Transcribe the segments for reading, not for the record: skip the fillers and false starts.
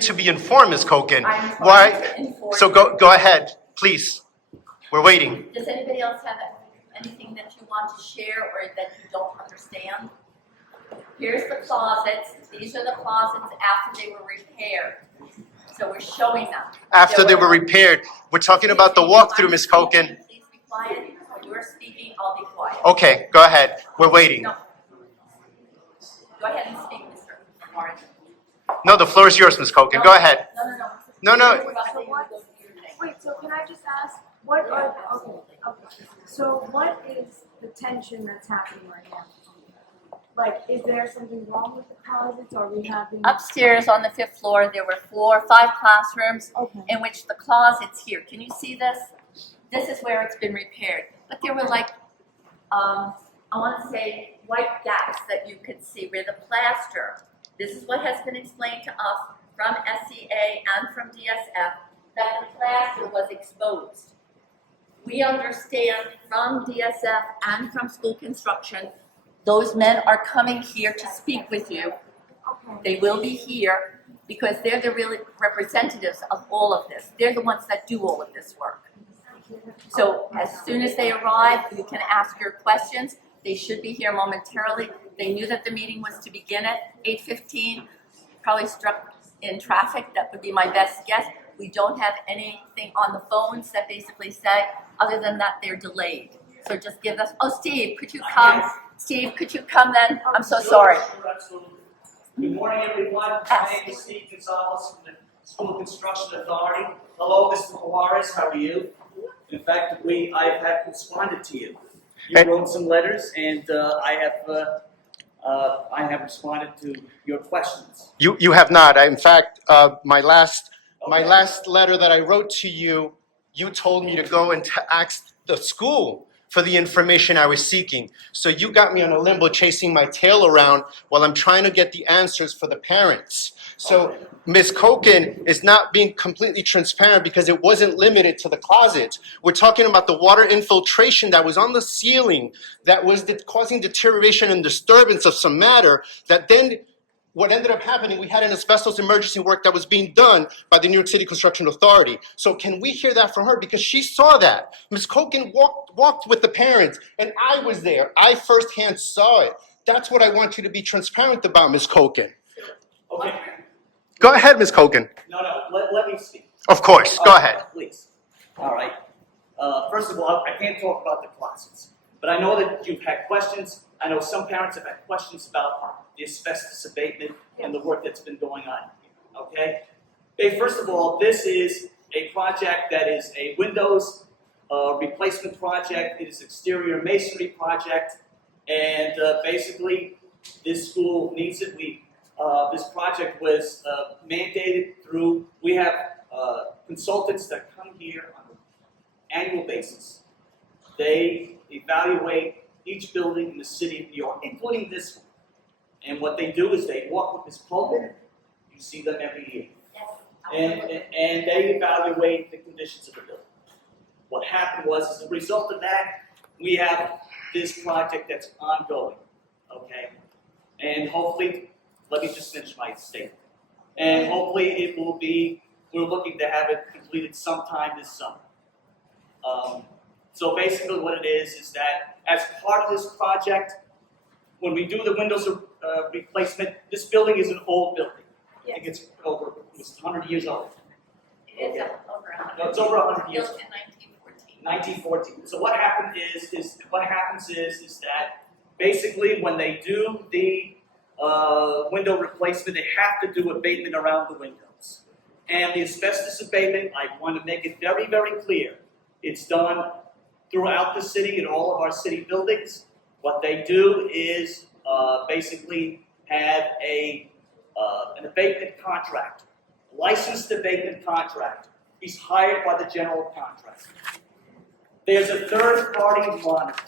To be informed, Ms. Culkin. I'm trying Why? to inform So you. go ahead, please. We're waiting. Does anybody else have anything that you want to share or that you don't understand? Here's the closets. These are the closets after they were repaired. So we're showing them. After they were repaired, we're talking about the walkthrough, Ms. Culkin. Please be quiet. When you're speaking, I'll be quiet. Okay, go ahead. We're waiting. No. Go ahead and speak, Mr. Martin. No, the floor is yours, Ms. Culkin. Go ahead. No. No. Wait, so can I just ask, what are, okay. So what is the tension that's happening right now? Like, is there something wrong with the closets? Are we having? Upstairs on the 5th floor, there were 4 or 5 classrooms Okay. in which the closets here. Can you see this? This is where it's been repaired. But there were like, I want to say, white gaps that you could see where the plaster. This is what has been explained to us from SCA and from DSF, that the plaster was exposed. We understand from DSF and from school construction, those men are coming here to speak with you. Okay. They will be here because they're the real representatives of all of this. They're the ones that do all of this work. So as soon as they arrive, you can ask your questions. They should be here momentarily. They knew that the meeting was to begin at 8:15. Probably struck in traffic. That would be my best guess. We don't have anything on the phones that basically say, other than that they're delayed. So just give us, oh, Steve, could you come? Steve, could you come then? I'm so sorry. Sure, absolutely. Good morning, everyone. My name is Steve Gonzalez from the School Construction Authority. Hello, Mr. Juarez, how are you? In fact, I have responded to you. You wrote some letters, and I have responded to your questions. You have not. In fact, my last letter that I wrote to you, you told me to go and ask the school for the information I was seeking. So you got me on a limbo chasing my tail around while I'm trying to get the answers for the parents. So Ms. Culkin is not being completely transparent because it wasn't limited to the closets. We're talking about the water infiltration that was on the ceiling that was causing deterioration and disturbance of some matter that then what ended up happening, we had an asbestos emergency work that was being done by the New York City Construction Authority. So can we hear that from her? Because she saw that. Ms. Culkin walked with the parents, and I was there. I firsthand saw it. That's what I want you to be transparent about, Ms. Culkin. Okay. Go ahead, Ms. Culkin. No, let me speak. Of course, go ahead. Please. All right. First of all, I can't talk about the closets, but I know that you've had questions. I know some parents have had questions about the asbestos abatement and the work that's been going on here, okay? Okay, first of all, this is a project that is a windows replacement project. It is exterior masonry project, and basically, this school needs it. This project was mandated through, we have consultants that come here on an annual basis. They evaluate each building in the city of New York, including this one. And what they do is they walk with this pulpit. You see them every year. And they evaluate the conditions of the building. What happened was, as a result of that, we have this project that's ongoing, okay? And hopefully, let me just finish my statement. And hopefully it will be, we're looking to have it completed sometime this summer. So basically what it is that as part of this project, when we do the windows replacement, this building is an old building. I think it's 100 years old. It is over 100. No, it's over 100 years Built old. in 1914. 1914. So what happens is that basically when they do the window replacement, they have to do abatement around the windows. And the asbestos abatement, I want to make it very, very clear. It's done throughout the city in all of our city buildings. What they do is basically have an abatement contractor, licensed abatement contractor. He's hired by the general contractor. There's a third-party monitor,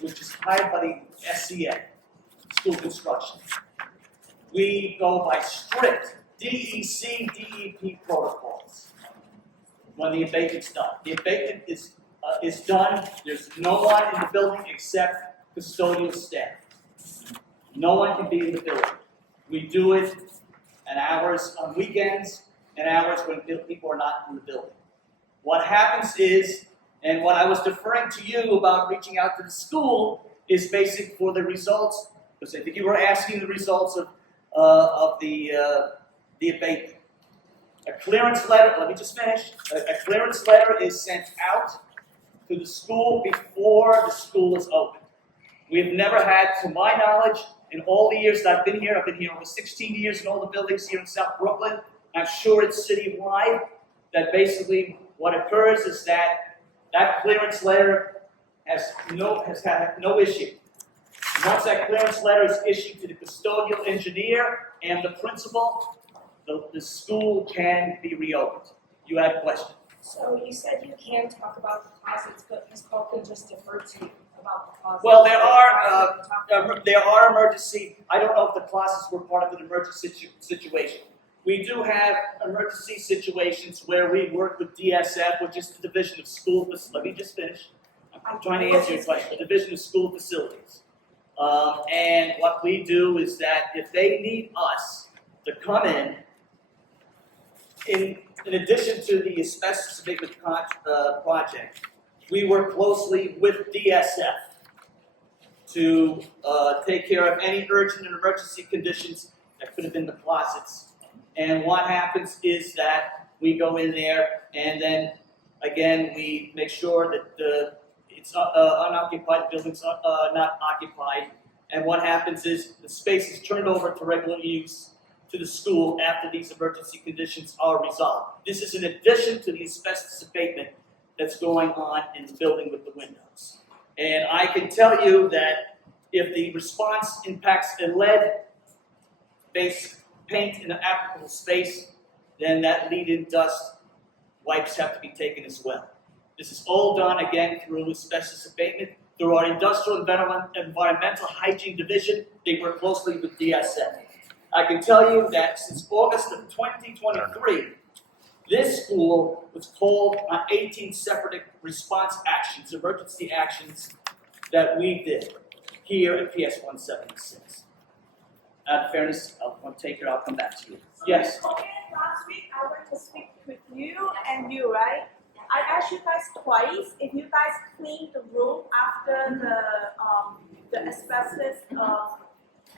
which is hired by the SCA, School Construction. We go by strict DEC, DEP protocols when the abatement's done. The abatement is done. There's no one in the building except custodial staff. No one can be in the building. We do it and hours on weekends, and hours when people are not in the building. What happens is, and what I was deferring to you about reaching out to the school is basic for the results, because I think you were asking the results of the abatement. A clearance letter, let me just finish. A clearance letter is sent out to the school before the school is open. We've never had, to my knowledge, in all the years that I've been here over 16 years in all the buildings here in South Brooklyn, I'm sure it's citywide, that basically what occurs is that clearance letter has had no issue. Once that clearance letter is issued to the custodial engineer and the principal, the school can be reopened. You had a question. So you said you can talk about the closets, but Ms. Culkin just deferred to you about the closets. Well, there are emergency. I don't know if the closets were part of an emergency situation. We do have emergency situations where we work with DSF, which is the Division of School. Let me just finish. I'm trying to answer your question. The Division of School Facilities. And what we do is that if they need us to come in addition to the asbestos abatement project, we work closely with DSF to take care of any urgent and emergency conditions that could have been the closets. And what happens is that we go in there and then, again, we make sure that it's unoccupied, the building's not occupied. And what happens is the space is turned over to regular use to the school after these emergency conditions are resolved. This is in addition to the asbestos abatement that's going on in the building with the windows. And I can tell you that if the response impacts a lead-based paint in an applicable space, then that lead-in dust wipes have to be taken as well. This is all done, again, through asbestos abatement, through our Industrial Environmental Hygiene Division. They work closely with DSF. I can tell you that since August of 2023, this school was called on 18 separate response actions, emergency actions, that we did here at PS 176. Out of fairness, I'll take it, I'll come back to you. Yes? Okay, last week I went to speak with you and you, right? I asked you guys twice if you guys cleaned the room after the asbestos,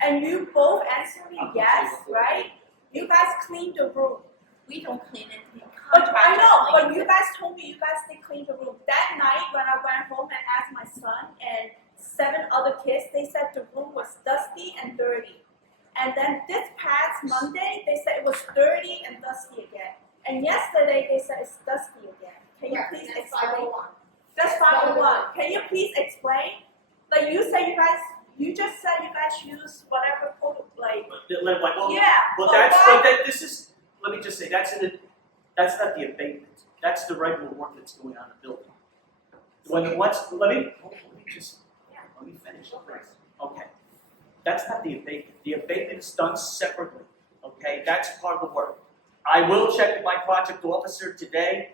and you both answered me yes, right? You guys cleaned the room. We don't clean it. The But I know, contractor but cleans you it. guys told me you guys did clean the room. That night when I went home and asked my son and 7 other kids, they said the room was dusty and dirty. And then this past Monday, they said it was dirty and dusty again. And yesterday, they said it's dusty again. Can you please explain? That's 501. Can you please explain? Like you said, you just said you guys use whatever, like, yeah. Well, but that's, why- but that, this is, let me just say, that's not the abatement. That's the regular work that's going on in the building. Let me finish first. Okay. That's not the abatement. The abatement is done separately. Okay, that's part of the work. I will check with my project officer today.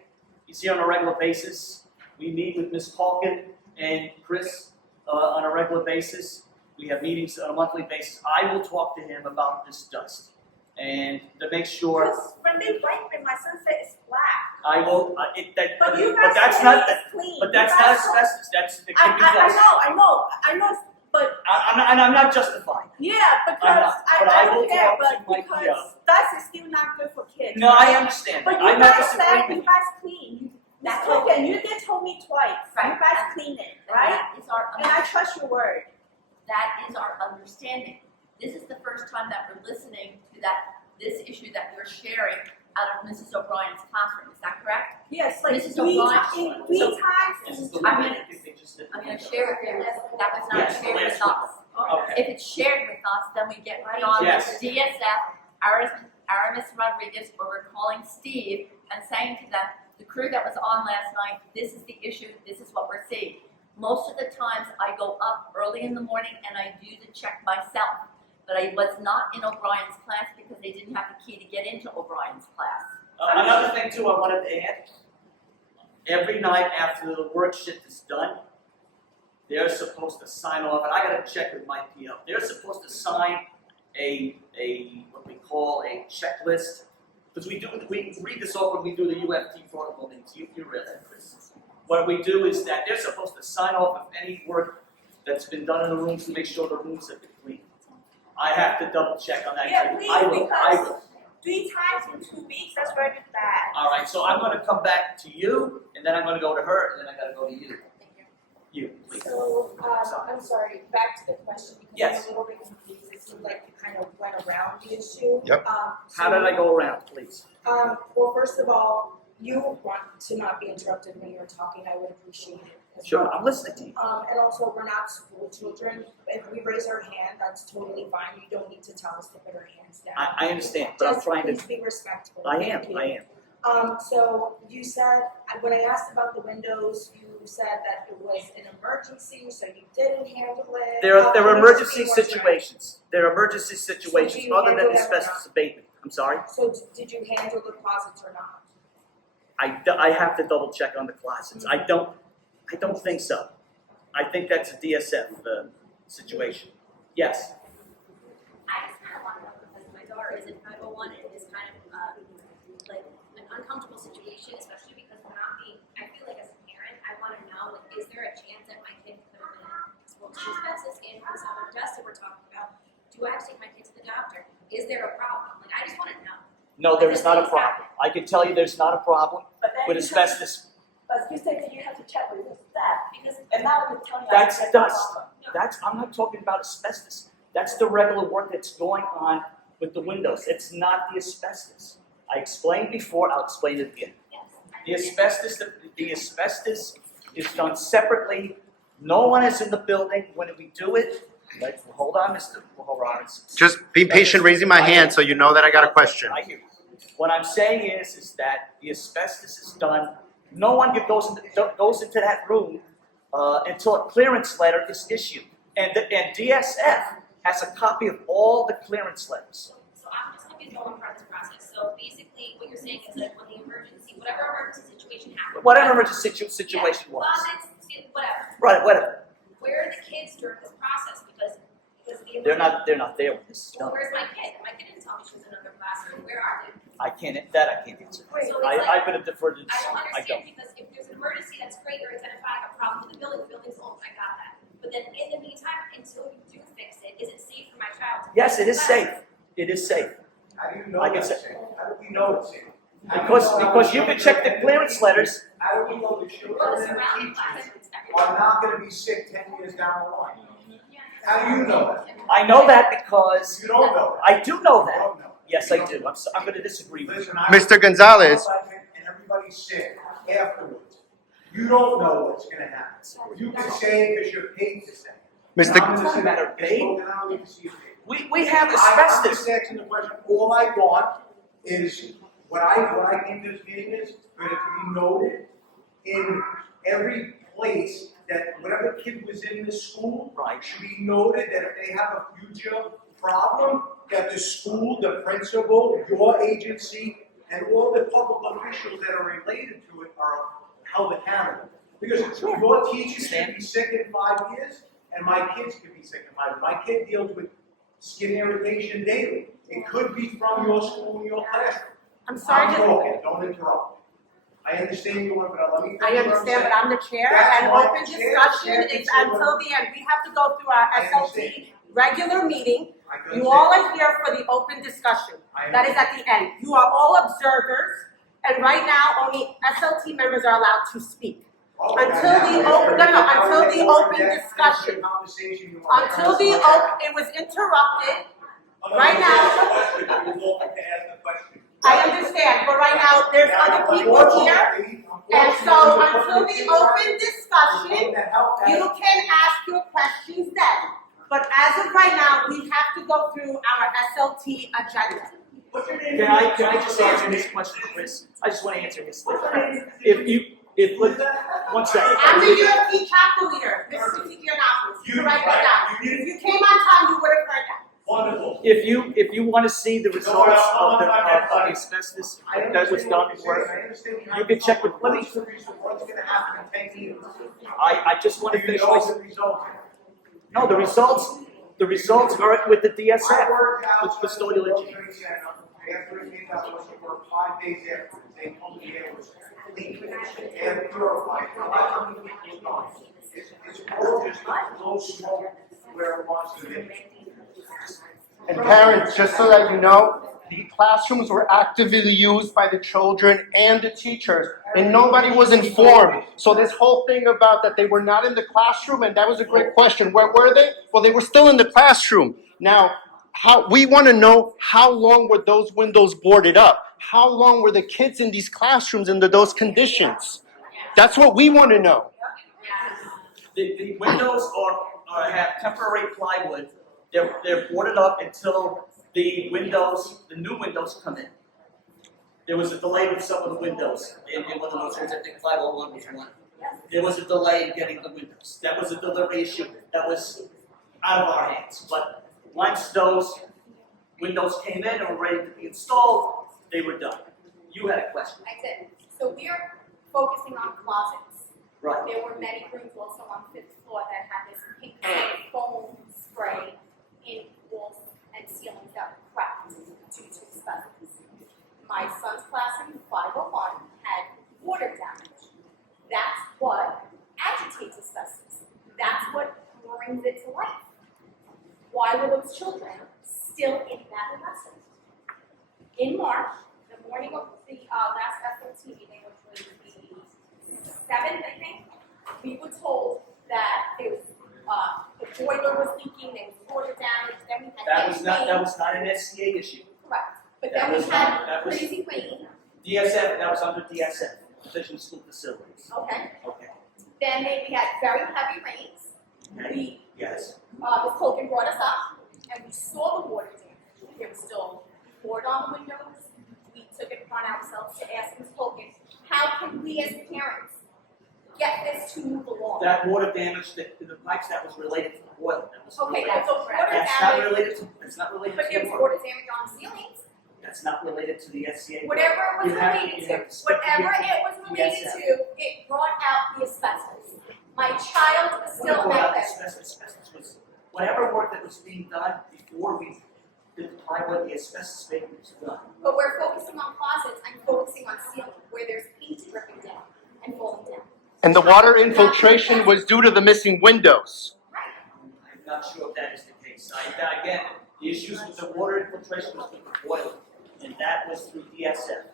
He's here on a regular basis. We meet with Ms. Culkin and Chris on a regular basis. We have meetings on a monthly basis. I will talk to him about this dust and to make sure. Because when they wipe it, my son said it's black. I will. But you guys but that's told me not. it's clean. But that's You not guys told- asbestos. That's it can be dust. I know, but I'm not justifying. yeah, I'm because not, but I I will don't care, talk to but my because PO. dust is still not good for kids. No, I understand. But you I'm not guys said disagreeing you with guys clean. That's That's okay. You did told me twice. Right. You guys clean it, right? That is our And I trust your word. That is our understanding. This is the first time that we're listening to this issue that you're sharing out of Mrs. O'Brien's classroom. Is that correct? Yes, like Mrs. three O'Brien. times. This is the I'm one gonna- that they just did. I'm going to share with you that was not Yes, shared with yes. us. Okay. If it's shared with us, then we get right on Yes. with DSF, Aramis Rodriguez, or we're calling Steve and saying to them, the crew that was on last night, this is the issue, this is what we're seeing. Most of the times I go up early in the morning and I do the check myself. But I was not in O'Brien's class because they didn't have the key to get into O'Brien's class. Another thing too I wanted to add, every night after the work shift is done, they're supposed to sign off, and I gotta check with my PO. They're supposed to sign what we call a checklist, because we read this over when we do the UFT protocol meetings. You read that, Chris. What we do is that they're supposed to sign off of any work that's been done in the rooms to make sure the rooms have been cleaned. I have to double check on that. Yeah, please, I will. because 3 times in 2 weeks, that's very bad. All right, so I'm going to come back to you, and then I'm going to go to her, and then I got to go to you. You, please. So, I'm sorry, back to the question, because Yes. I'm a little bit confused, it seems like you kind of went around the issue. Yep. How did I go around, please? Well, first of all, you want to not be interrupted when you're talking, I would appreciate it. as Sure, well. I'm listening to you. And also, we're not school children, if we raise our hand, that's totally fine, you don't need to tell us to put our hands down. I understand, but I'm Just trying please to. be respectful. I Thank you. am. So you said, when I asked about the windows, you said that it was an emergency, so you didn't handle it. There How are can you emergency be more direct? situations. There are emergency situations you other than handle that or asbestos abatement. I'm sorry. So did you handle the closets or not? I have to double check on the closets. I don't think so. I think that's a DSF situation. Yes. I just kind of want to know because my daughter is in 501 and it is kind of like an uncomfortable situation, especially because we're not being. I feel like as a parent, I want to know, like, is there a chance that my kid could have been exposed to asbestos and from some of the dust that we're talking about? Do I have to take my kid to the doctor? Is there a problem? Like, I just want to know. No, there is not a problem. I can tell you there's not a problem But then with you have- asbestos. But you said that you have to check with your staff, Because and now you're telling us. That's that's dust. a problem. I'm not talking about asbestos. That's the regular work that's going on with the windows. It's not the asbestos. I explained before, I'll explain it again. yes, The asbestos is done separately. No one is in the building when we do it. Hold on, Mr. Lawrence. Just be patient raising my hand so you know that I got a question. I hear you. What I'm saying is that the asbestos is done. No one goes into that room until a clearance letter is issued, and DSF has a copy of all the clearance letters. So I'm just going to be the one part of this process. So basically, what you're saying is that when the emergency, whatever emergency situation happens, Whatever emergency situation was. closets, whatever. Right, whatever. Where are the kids during this process? Because the They're not there with this. Well, where's my kid? My kid didn't tell me she was in another classroom. Where are they? I can't answer. So it's I'm going to defer to this. I don't I understand don't. because if there's an emergency, that's great. You're identifying a problem in the building's old. I got that. But then in the meantime, until you do fix it, is it safe for my child to Yes, it is class? safe. It is safe. How do you know Like I it's said- safe? How do we know it's safe? Because you can check the clearance letters. How do we know the Well, the children and surrounding the class, teachers it's everywhere. are not gonna be sick 10 years down the line? How do you know that? I know that because You don't know that. I do know You that. don't know. Yes, I do. I'm going to disagree with you. Listen, I- Mr. Gonzalez. And everybody's sick afterwards. You don't know what's gonna happen. You can say because you're paid to say. Mr. I'm gonna say Matter that. paid? And I don't need to see you paid. We have I'm asbestos. just asking the question, all I want is, what I came to this meeting is, for it to be noted in every place that whatever kid was in the school, Right. should be noted that if they have a future problem, that the school, the principal, your agency, and all the public officials that are related to it are held accountable. Because your teachers could be sick in 5 years, and my kids could be sick in 5 years. My kid deals with skin irritation daily. It could be from your school and your classroom. I'm sorry I'm to, talking, don't interrupt. I understand you want, but let me. I understand, but I'm the chair, That's and why open chair discussion can't is consider- until the end. We have to go through our I understand. SLT regular meeting. I You understand. all are here for the open discussion. I That is at the end. You are all observers, and right now, only SLT members are allowed to speak. Oh, Until now the you're open- gonna no, tell until me the more open depth discussion. into the conversation you want to Until the have. open, it was interrupted. Right now, I understand, but right now, there's other people here. And so until the open discussion, you can ask your questions then. But as of right now, we have to go through our SLT agenda. Can I just answer this question, Chris? I just want to answer this. One second. I'm the UFT chapter leader, Mr. Gianopoulos. You can write that down. If you came on time, you would have heard that. Wonderful. If you want to see the results of the asbestos that was done work, you can check with, let me, What's gonna happen in 10 years? I just want to You finish know my, the results. no, the results, The results are with the I DSF, worked out with outside the custodial World education. Trade Center after it came out, I was to work 5 days after. They told me it was clean and purified. It's all just a low smoke where it wants to be. And parents, just so that you know, the classrooms were actively used by the children and the teachers, and nobody was informed. So this whole thing about that they were not in the classroom, and that was a great question. Where were they? Well, they were still in the classroom. Now, we want to know how long were those windows boarded up? How long were the kids in these classrooms under those conditions? That's what we want to know. The windows have temporary plywood. They're boarded up until the new windows come in. There was a delay with some of the windows in one of those rooms. I think 501 was one. There was a delay in getting the windows. That was a delivery issue that was out of our hands. But once those windows came in and were ready to be installed, they were done. You had a question. I did. So we're focusing on closets. Right. There were many rooms also on 5th floor that had this pink foam spray in walls and ceilings that were cracked due to asbestos. My son's classroom, 501, had water damage. That's what agitates asbestos. That's what brings it to life. Why were those children still in that lesson? In March, the morning of the last SLT meeting, which was the 7th, I think, we were told that there was the boiler was leaking, there was water damage, then we had That rain. was not an SCA issue. Correct. But That then we was had not- that was- crazy rain. DSF, that was under DSF, Petition School Facilities. Okay. Okay. Then we had very heavy rains. Okay. We, Yes. Ms. Culkin brought us up, and we saw the water damage. There was still board on the windows. We took it upon ourselves to ask Ms. Culkin, how can we as parents get this to move along? That water damage, the pipes, that was related to the boiler. That was Okay, related. that's a water That's not damage, related to, that's not related but to there the was water. water damage on ceilings. That's not related to the SCA. Whatever it was You have related to, stick whatever your- it was related Yes, to, it brought out the asbestos. My child was still What about at the this. asbestos was, whatever work that was being done before we did the plywood, the asbestos abatement was done. But we're focusing on closets, I'm focusing on ceiling, where there's paint dripping down and falling down. And the water infiltration was due to the missing windows. Right. I'm not sure if that is the case. Again, the issues with the water infiltration was with the boiler, and that was through DSF.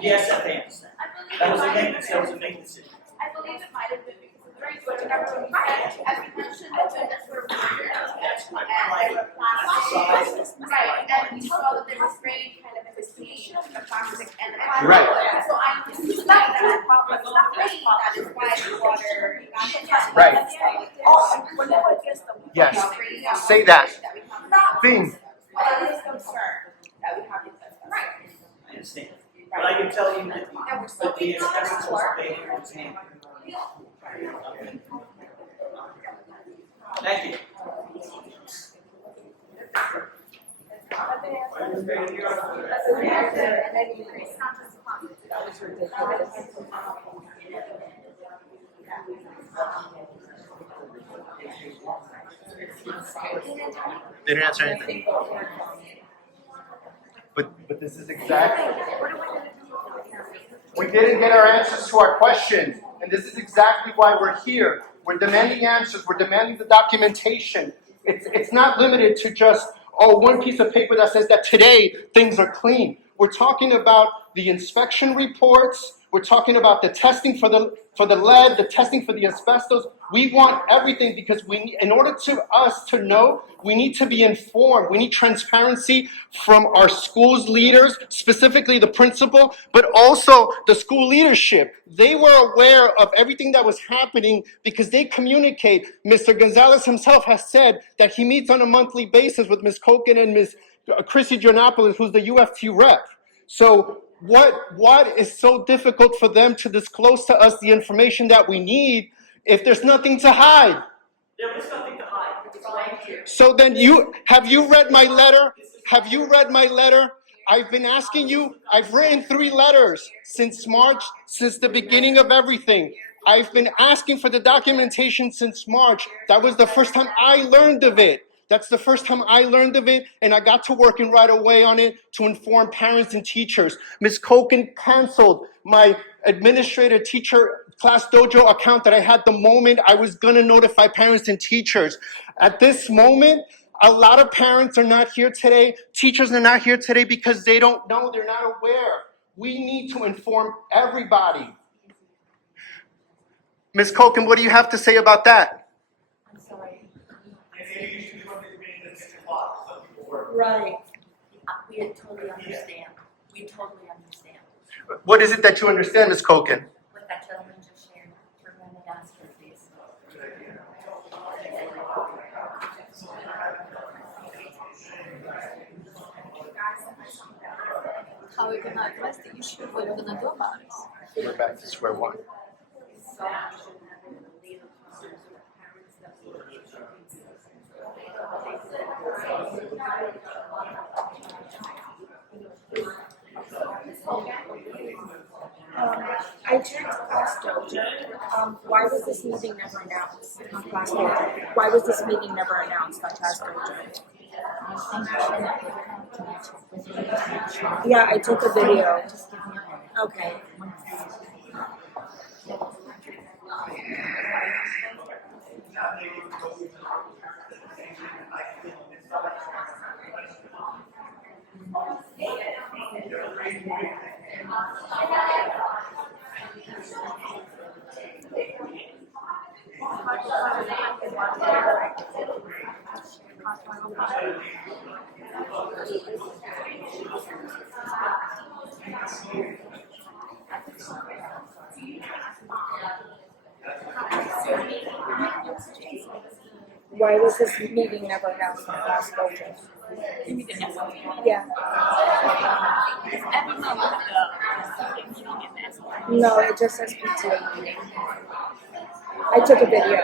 DSF handles that. I believe That it was a might have maintenance, that was a been, maintenance issue. I believe it might have been because of the rain, but remember when we said, as we mentioned, the windows were weird. That's my And they were Size. plastic. Right, and we saw that there was rain kind of in between the plastic and the plastic. Right. So I'm assuming that it's not rain, that is why the water got in. Right. Oh, and we're not against the. Yes. Say that. Bing. Well, it is concern that we have to. Right. I understand. But I can tell you that And we're still the being on asbestos our was floor. abated was handled. Thank you. They didn't answer anything. But this is exactly. We didn't get our answers to our questions, and this is exactly why we're here. We're demanding answers. We're demanding the documentation. It's not limited to just one piece of paper that says that today things are clean. We're talking about the inspection reports. We're talking about the testing for the lead, the testing for the asbestos. We want everything because in order to us to know, we need to be informed. We need transparency from our school's leaders, specifically the principal, but also the school leadership. They were aware of everything that was happening because they communicate. Mr. Gonzalez himself has said that he meets on a monthly basis with Ms. Culkin and Ms. Chrissy Giannopoulos, who's the UFT rep. So what is so difficult for them to disclose to us the information that we need if there's nothing to hide? There is something to hide. Thank you. So then have you read my letter? Have you read my letter? I've been asking you, I've written 3 letters since March, since the beginning of everything. I've been asking for the documentation since March. That was the first time I learned of it. That's the first time I learned of it, and I got to working right away on it to inform parents and teachers. Ms. Culkin canceled my administrator teacher class dojo account that I had the moment I was gonna notify parents and teachers. At this moment, a lot of parents are not here today, teachers are not here today because they don't know, they're not aware. We need to inform everybody. Ms. Culkin, what do you have to say about that? I'm sorry. Maybe you should do a meeting at 6 o'clock, some people work. Right. We totally understand. We totally understand What is it that you understand, Ms. Culkin? what that gentleman just shared. For when they ask for this. How are we gonna address the issue? What are we gonna do about it? We're back to square one. I checked Class Dojo. Why was this meeting never announced on Class Dojo? Why was this meeting never announced on Class Dojo? Yeah, I took a video. Okay. Why was this meeting never announced on Class Dojo? Yeah. No, it just says PTA meeting. I took a video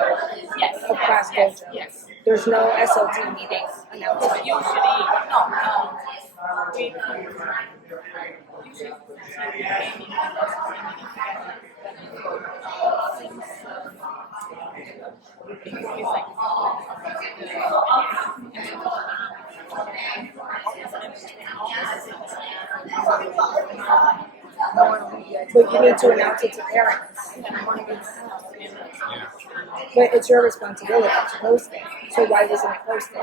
of Class Dojo. Yes. There's no SLT meeting announcement. But you need to announce it to parents. But it's your responsibility to post it. So why wasn't it posted?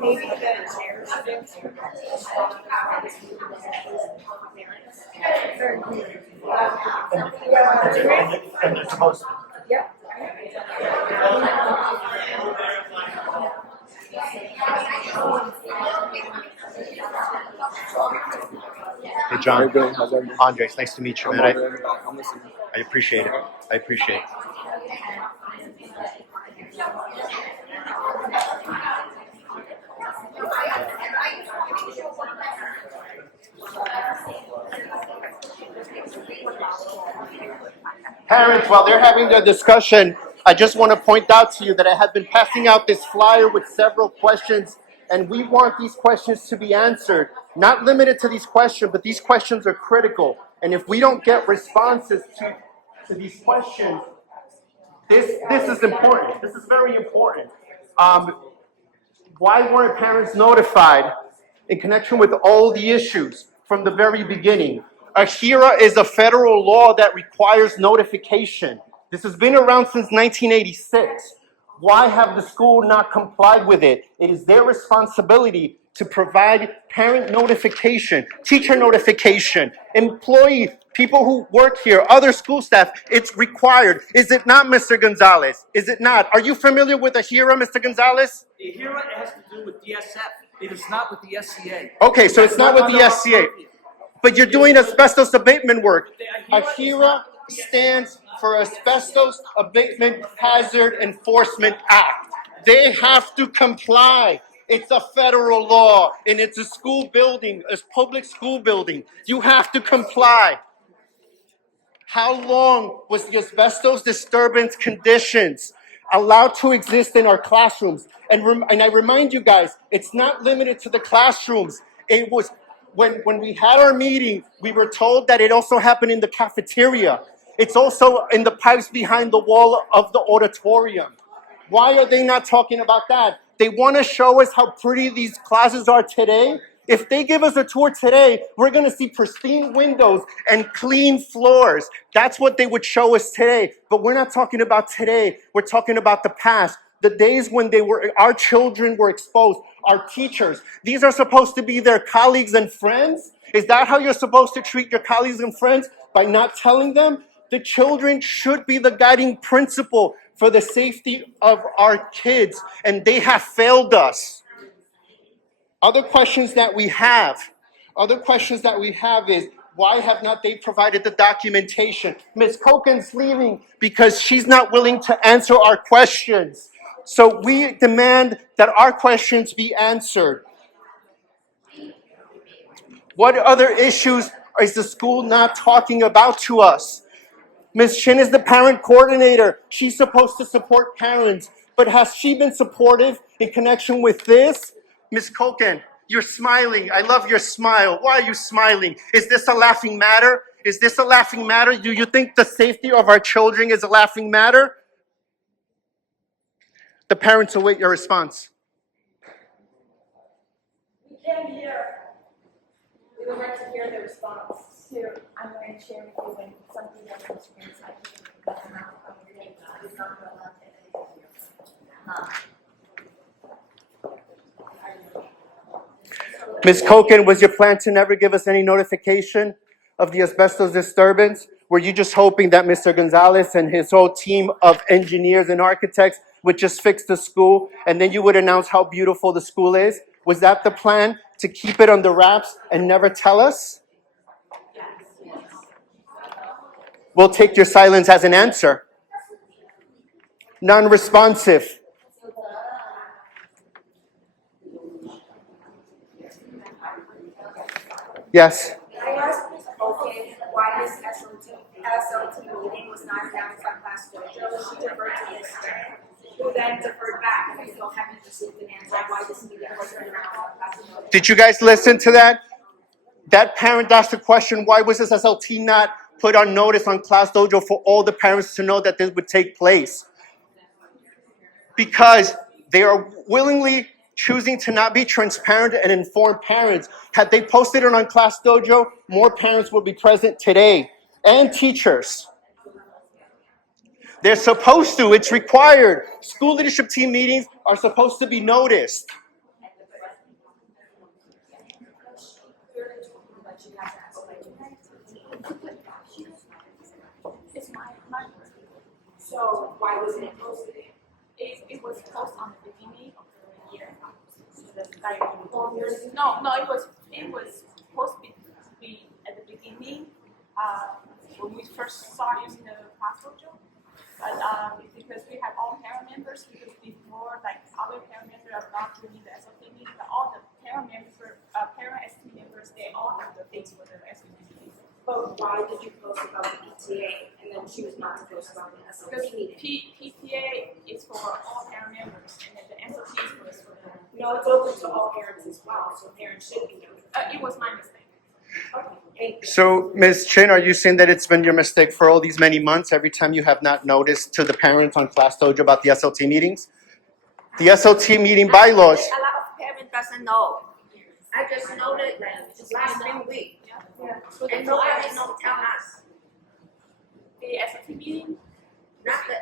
Maybe the chair should answer. Yeah. Hey, John. How's everything? Andres, nice to meet you, I'm man. over there. I'm listening. I appreciate it. I appreciate it. Parents, while they're having their discussion, I just want to point out to you that I have been passing out this flyer with several questions, and we want these questions to be answered. Not limited to these questions, but these questions are critical. And if we don't get responses to these questions, this is important. This is very important. Why weren't parents notified in connection with all the issues from the very beginning? AHERA is a federal law that requires notification. This has been around since 1986. Why have the school not complied with it? It is their responsibility to provide parent notification, teacher notification, employee, people who work here, other school staff. It's required. Is it not, Mr. Gonzalez? Is it not? Are you familiar with AHERA, Mr. Gonzalez? AHERA has to do with DSF. It is not with the SCA. Okay, so it's not with the SCA. But you're doing asbestos abatement work. AHERA stands for Asbestos Abatement Hazard Enforcement Act. They have to comply. It's a federal law, and it's a school building, a public school building. You have to comply. How long was the asbestos disturbance conditions allowed to exist in our classrooms. And I remind you guys, it's not limited to the classrooms. It was, when we had our meeting, we were told that it also happened in the cafeteria. It's also in the pipes behind the wall of the auditorium. Why are they not talking about that? They want to show us how pretty these classes are today. If they give us a tour today, we're going to see pristine windows and clean floors. That's what they would show us today. But we're not talking about today. We're talking about the past. The days when our children were exposed, our teachers. These are supposed to be their colleagues and friends. Is that how you're supposed to treat your colleagues and friends? By not telling them? The children should be the guiding principle for the safety of our kids, and they have failed us. Other questions that we have is, why have not they provided the documentation? Ms. Culkin's leaving because she's not willing to answer our questions. So we demand that our questions be answered. What other issues is the school not talking about to us? Ms. Chin is the parent coordinator. She's supposed to support parents. But has she been supportive in connection with this? Ms. Culkin, you're smiling. I love your smile. Why are you smiling? Is this a laughing matter? Is this a laughing matter? Do you think the safety of our children is a laughing matter? The parents await your response. We can't hear. We would like to hear the response. So I'm going to share with you when something that was Ms. Culkin, was your plan to never give us any notification of the asbestos disturbance? Were you just hoping that Mr. Gonzalez and his whole team of engineers and architects would just fix the school and then you would announce how beautiful the school is? Was that the plan, to keep it under wraps and never tell us? We'll take your silence as an answer. Non-responsive. Yes. I asked Ms. Culkin why this SLT meeting was not announced on Class Dojo. She deferred to this chair, who then deferred back, and I still haven't received an answer why this meeting wasn't announced on Class Dojo. Did you guys listen to that? That parent asked the question, why was this SLT not put on notice on Class Dojo for all the parents to know that this would take place? Because they are willingly choosing to not be transparent and inform parents. Had they posted it on Class Dojo, more parents would be present today, and teachers. They're supposed to, it's required. School leadership team meetings are supposed to be noticed. So why wasn't it posted? It was posted on the beginning of the year. So that's like 4 years. No, it was supposed to be at the beginning when we first started using the Class Dojo. But because we have all parent members, because before like other parent members are not doing the SLT meeting, but all the parent ST members, they all have the dates for the SLT meeting. But why did you post about the PTA and then choose not to post about the Because SLT meeting? PTA is for all parent members, and then the SLT is for the. No, it's open to all parents as well, so parents should be notified. It was my mistake. Okay, thank you. So, Ms. Chin, are you saying that it's been your mistake for all these many months, every time you have not noticed to the parents on Class Dojo about the SLT meetings? The SLT meeting bylaws. A lot of parents doesn't know. I just noticed that just last 3 weeks. And nobody tell us. The SLT meeting? Not the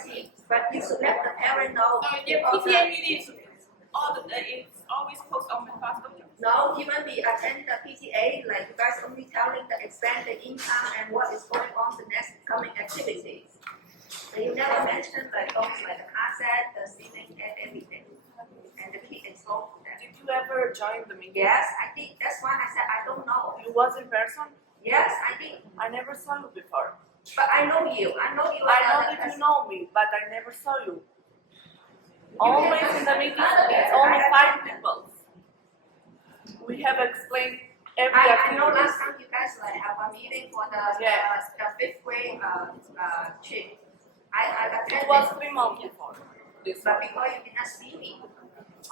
SLT, but you should let the parent know. No, the PTA meeting is it's always posted on the Class Dojo. No, even we attend the PTA, like you guys only telling the expand the income and what is going on the next coming activities. But you never mention like things like the asset, the ceiling, and everything. And the key is all that. Did you ever join the meeting? Yes, I think that's why I said I don't know. You was in person? Yes, I did. I never saw you before. But I know you. I know you. I know that you know me, but I never saw you. Always in the meeting, it's only 5 people. We have explained every I know activity. last time you guys like have a meeting for the 5th grade trip. I It attended, was 3 months before this but one. because you did not see me,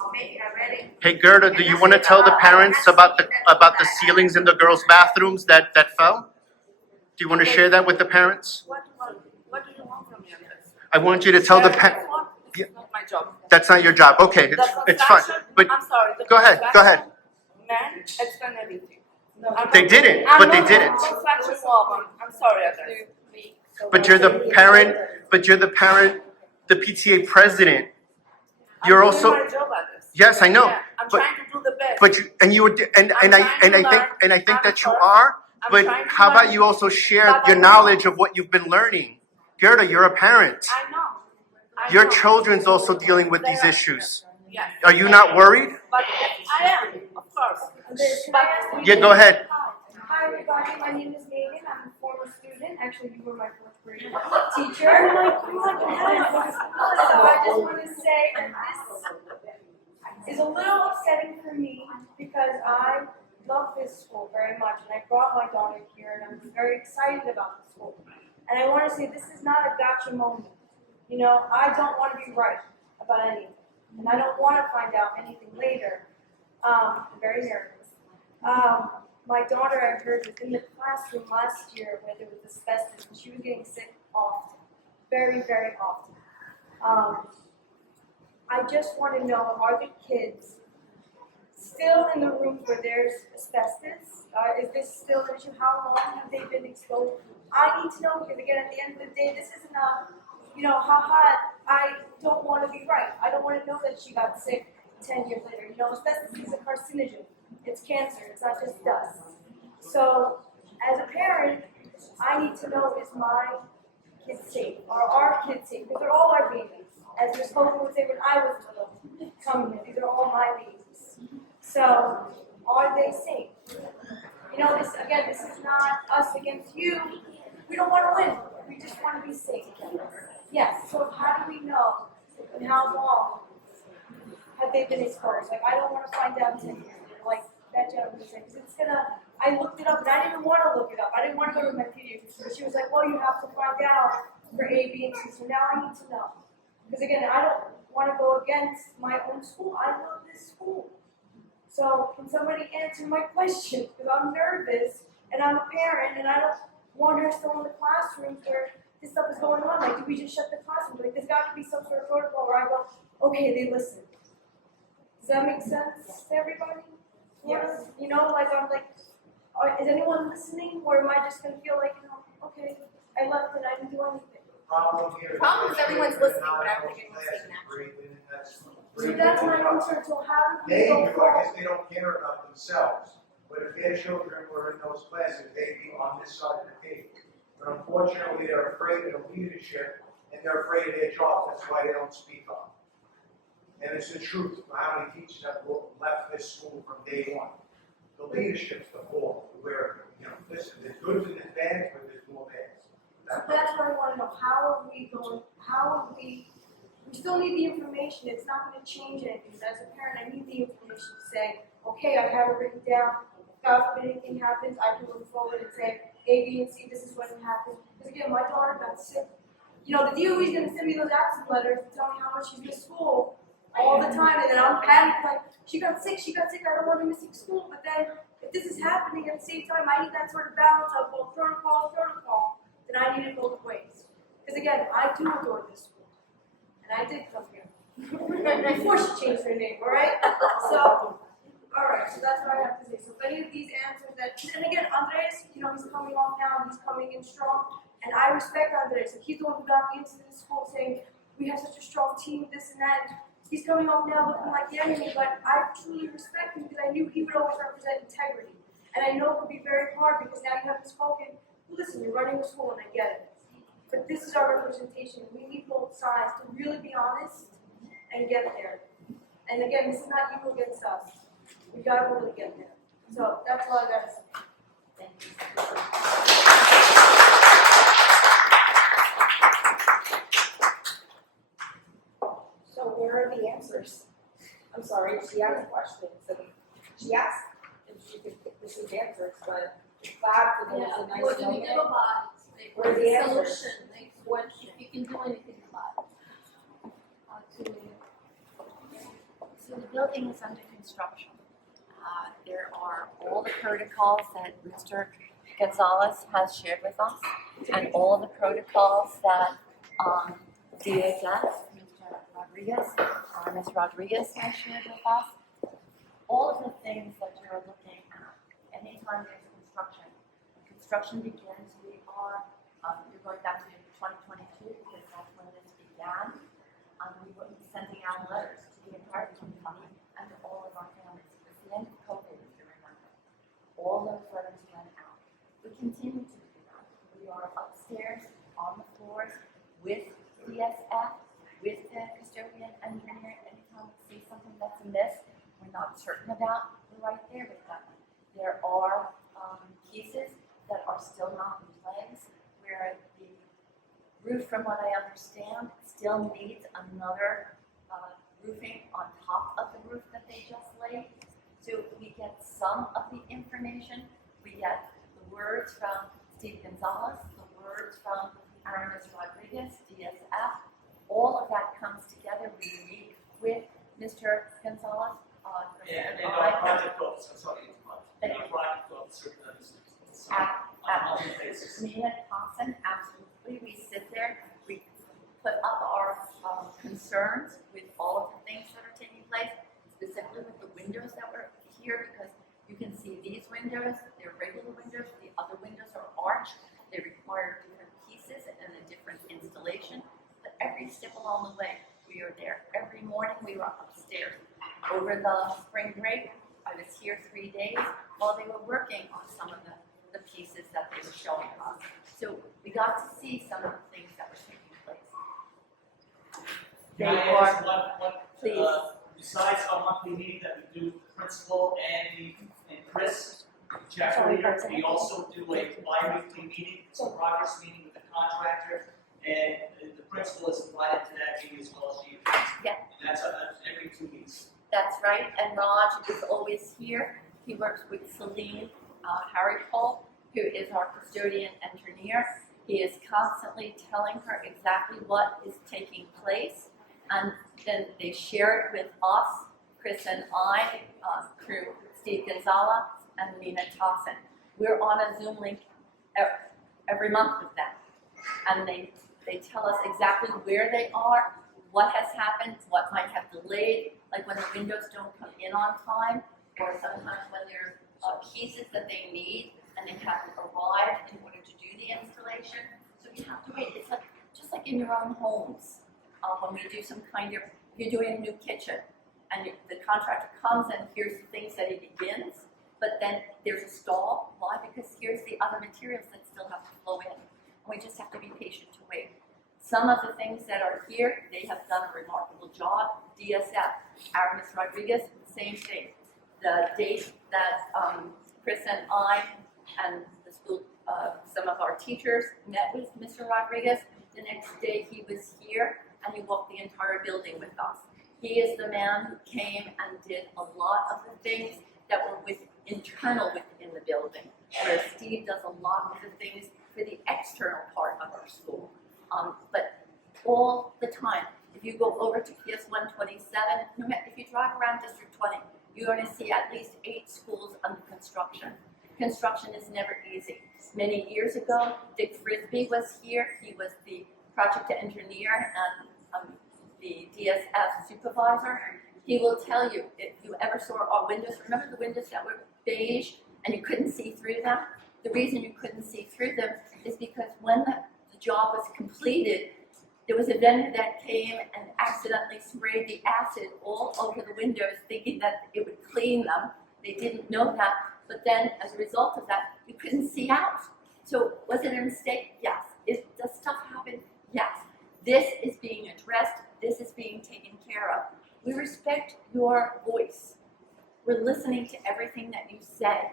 okay, I read it. Hey Gerda, do you want to tell the parents about the ceilings in the girls' bathrooms that fell? Do you want to share that with the parents? What do you want from me, Andres? I want you to tell the This is not my job. That's not your job. Okay, The it's fine. construction, But I'm sorry. The go ahead. construction Man, explain everything. They didn't, I'm but they not didn't. a construction woman. I'm sorry, Andres. But you're the parent. But you're the parent, the PTA president. You're I'm also doing my job, Andres. yes, I know. Yeah, I'm But trying to do the best. but you and you were and I think that you are. But how about you also share your knowledge of what you've been learning? Gerda, you're a parent. I know. I Your know. children's also dealing with these issues. Yes. Are you not worried? But I am, of course. But Yeah, go ahead. Hi everybody, my name is Megan, I'm a former student, actually you were my fourth grade teacher. Oh my God. So I just want to say that this is a little upsetting for me because I love this school very much and I brought my daughter here and I'm very excited about the school. And I want to say this is not a gotcha moment. You know, I don't want to be right about anything and I don't want to find out anything later. I'm very nervous. My daughter, I heard, was in the classroom last year where there was asbestos, and she was getting sick often, very, very often. I just want to know, are the kids still in the rooms where there's asbestos? Is this still an issue? How long have they been exposed? I need to know because, again, at the end of the day, this isn't a, you know, I don't want to be right. I don't want to know that she got sick 10 years later. You know, asbestos is a carcinogen. It's cancer, it's not just dust. So, as a parent, I need to know, is my kid safe? Are our kids safe? Because they're all our babies. As Ms. Culkin would say when I was little, coming in, these are all my babies. So, are they safe? You know, this is not us against you. We don't want to win. We just want to be safe. Yes, so how do we know and how long have they been exposed? Like, I don't want to find out 10 years later, like that gentleman said, because it's gonna, I looked it up, and I didn't want to look it up. I didn't want to go to my pediatrician, but she was like, well, you have to find out for A, B, and C, so now I need to know. Because again, I don't want to go against my own school. I love this school. So, can somebody answer my question? Because I'm nervous, and I'm a parent, and I don't want her still in the classroom where this stuff is going on. Like, do we just shut the classroom? Like, there's got to be some sort of protocol where I go, okay, they listen. Does that make sense to everybody? Yes. You know, like I'm like, is anyone listening, or am I just gonna feel like, you know, okay, I left and I didn't do anything? Problem here. Problem is everyone's listening, but I don't think anyone's taking action. So that's my concern. So how do we They do, go I forward? guess they don't care about themselves. But if their children were in those classes, they'd be on this side of the table. But unfortunately, they're afraid of the leadership and they're afraid of their jobs. That's why they don't speak up. And it's the truth for how many teachers have left this school from day one. The leadership's the fault. Where, you know, listen, there's goods and there's bads, but there's more bads. That's what I want to know. How are we going? How are we still need the information. It's not going to change anything. As a parent, I need the information to say, okay, I have it written down. God forbid anything happens, I can look forward and say, A, B, and C, this is what happened. Because again, my daughter got sick. You know, the DOE is going to send me those absence letters to tell me how much she's missed school all the time, and then I'm panicked like, she got sick, I don't want her missing school. But then, if this is happening at the same time, I need that sort of balance of, well, protocol, then I need it both ways. Because again, I do adore this school. And I did come here. Before she changed her name, alright? So, alright, so that's what I have to say. So if any of these answers that, and again, Andres, you know, he's coming off now, and he's coming in strong. And I respect Andres. Like, he's the one who got me into this school saying, we have such a strong team, this and that. He's coming off now looking like the enemy, but I truly respect him because I knew he would always represent integrity. And I know it would be very hard because now you have this Culkin, listen, you're running a school and I get it. But this is our representation. We need both sides to really be honest and get there. And again, this is not you against us. We gotta really get there. So that's all I gotta say. Thank you. So where are the answers? I'm sorry, she asked questions and she asked if she could receive answers, but glad for those a nice What do we moment. do about it? Where's the answers? Solution, like what should be can do anything about it. So the building is under construction. There are all the protocols that Mr. Gonzalez has shared with us, and all the protocols that DHS, Mr. Rodriguez, Ms. Rodriguez has shared with us. All of the things that you're looking at, anytime there's construction begins, you're going back to 2022 because that's when this began. We will be sending out letters to the entire community and to all of our families. It was the end of COVID, if you remember. All those letters went out. We continue to do that. We are upstairs on the floors with DSF, with the custodian engineer. Anytime we see something that's amiss, we're not certain about, we're right there with them. There are pieces that are still not in place, where the roof, from what I understand, still needs another roofing on top of the roof that they just laid. So we get some of the information. We get the words from Steve Gonzalez, the words from Aramis Rodriguez, DSF. All of that comes together. We meet with Mr. Gonzalez. And our project officer, I'm sorry to interrupt. Thank Our you. project officer, Nina Thompson, absolutely. We sit there, we put up our concerns with all of the things that are taking place, specifically with the windows that were here, because you can see these windows, they're regular windows, the other windows are arched, they require different pieces and a different installation, but every step along the way, we are there. Every morning we were upstairs. Over the spring break, I was here 3 days while they were working on some of the pieces that they were showing us. So we got to see some of the things that were taking place. Can I ask please. Besides our monthly meeting that we do with the principal and Chris, chapter leader, we also do a bi-weekly meeting, it's a progress meeting with the contractor, and the principal is invited to that meeting as well as she. Yeah. And that's every 2 weeks. That's right, and Raj is always here. He works with Celine Harry-Cole, who is our custodian engineer. He is constantly telling her exactly what is taking place, and then they share it with us, Chris and I, through Steve Gonzalez and Nina Thompson. We're on a Zoom link every month with them, and they tell us exactly where they are, what has happened, what might have delayed, like when the windows don't come in on time, or sometimes when there are pieces that they need and they haven't arrived in order to do the installation. So you have to wait. It's like just like in your own homes. When we do some kind of, you're doing a new kitchen, and the contractor comes and here's the things that he begins, but then there's a stall. Why? Because here's the other materials that still have to flow in. And we just have to be patient to wait. Some of the things that are here, they have done a remarkable job. DSF, Aramis Rodriguez, same thing. The date that Chris and I and the school, some of our teachers met with Mr. Rodriguez, the next day he was here and he walked the entire building with us. He is the man who came and did a lot of the things that were internal within the building, where Steve does a lot of the things for the external part of our school. But all the time, if you go over to PS 127, if you drive around District 20, you're going to see at least 8 schools under construction. Construction is never easy. Many years ago, Dick Frisbee was here. He was the project engineer and the DSF supervisor. He will tell you, if you ever saw our windows, remember the windows that were beige and you couldn't see through them? The reason you couldn't see through them is because when the job was completed, there was a vendor that came and accidentally sprayed the acid all over the windows thinking that it would clean them. They didn't know that, but then as a result of that, you couldn't see out. So was it a mistake? Yes. Does stuff happen? Yes. This is being addressed. This is being taken care of. We respect your voice. We're listening to everything that you say.